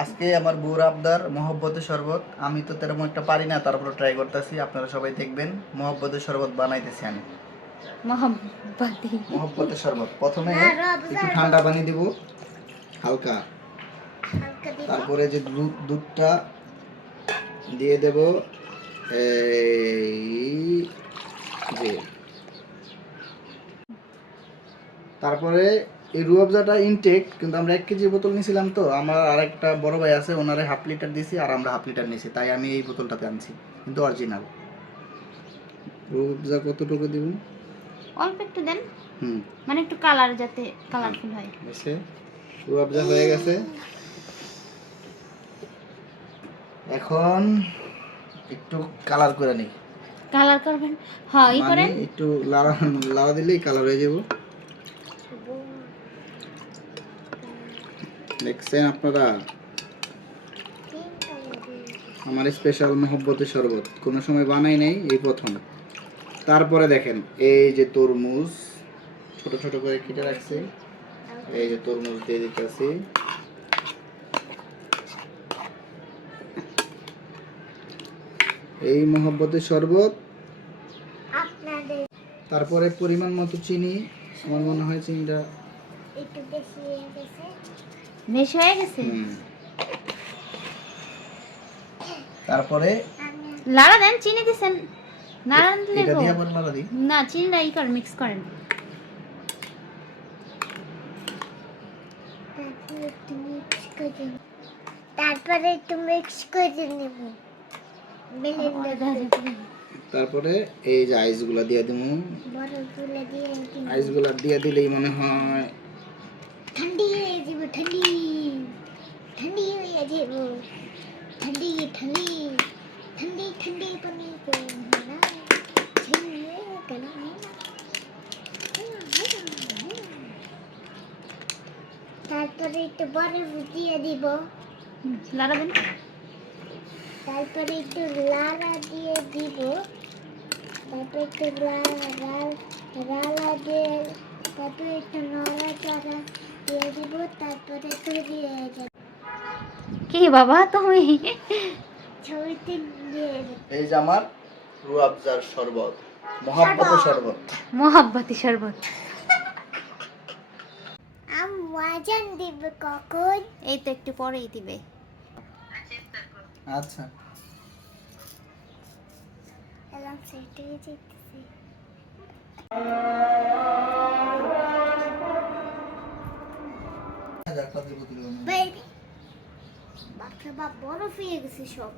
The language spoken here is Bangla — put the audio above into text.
আজকে আমার বউর আবদার মহব্বতের শরবত। আমি তো তেরকম একটা পারি না, তারপর ট্রাই করতেছি। আপনারা সবাই দেখবেন মহব্বতের শরবত বানাইতেছি আমি। মোহাম্মতি মহব্বতের শরবত প্রথমে একটু ঠান্ডা পানি দিব হালকা, তারপরে যে দুধটা দিয়ে দেব এই যে, তারপরে এই রুয়াবজাটা ইনটেক, কিন্তু আমরা 1 কেজি বোতল নিয়েছিলাম, তো আমার আরেকটা বড় ভাই আছে, ওনারে হাফ লিটার দিছি আর আমরা হাফ লিটার নিয়েছি, তাই আমি এই বোতলটাতে আনছি, কিন্তু অরিজিনাল। রুয়াবজা কতটুকু দিব? অল্প একটু দেন, মানে একটু কালার যাতে কালারফুল হয়। এসে রুয়াবজা হয়ে গেছে, এখন একটু কালার করে নিই। কালার করবেন? হ্যাঁ, এই করেন, একটু লাড়া লাড়া দিলেই কালার হয়ে যাব। দেখছেন আপনারা আমার স্পেশাল মহব্বতের শরবত, কোনো সময় বানাই নাই, এই প্রথম। তারপরে দেখেন এই যে তরমুজ ছোট ছোট করে কেটে রাখছি, এই যে তরমুজ দিয়ে দিতেছি। এই মহব্বতের শরবত, তারপরে পরিমাণ মতো চিনি। আমার মনে হয় চিনিটা একটু বেশি হয়ে গেছে। তারপরে লাড়া দেন, চিনি দিছেন, নাড়া দিলে এটা দিয়ে আবার লাড়া দিই না, চিনিটা ই করেন, মিক্স করেন। তারপরে একটু মিক্স করে নেব। তারপরে এই যে আইসগুলা দিয়ে দেবো, আইসগুলা দিয়ে দিলেই মনে হয় ঠান্ডি হয়ে যাব। ঠান্ডি হয়ে যাব। ঠান্ডি ঠান্ডি ঠান্ডি ঠান্ডি পানি না ঝিলে গলা তারপরে একটু বরফ দিয়ে দিব। লাড়া দেন। তারপরে একটু লাড়া দিয়ে দিব। তারপরে একটু লাড়া দিয়ে তারপরে একটু নড়াচড়া দিয়ে দিব। তারপরে তৈরি হয়ে যাবে। কি বাবা তুমি? ছবিতে দিয়ে এই যে আমার রুয়াবজার শরবত, মহব্বতের শরবত। মোহাব্বতি শরবত। ওয়াজান দিব কখন? এই তো একটু পরেই দিবে। আচ্ছা, এলাম সেট হয়ে যেতেছি। বেবি বাবা বরফ হয়ে গেছে সব।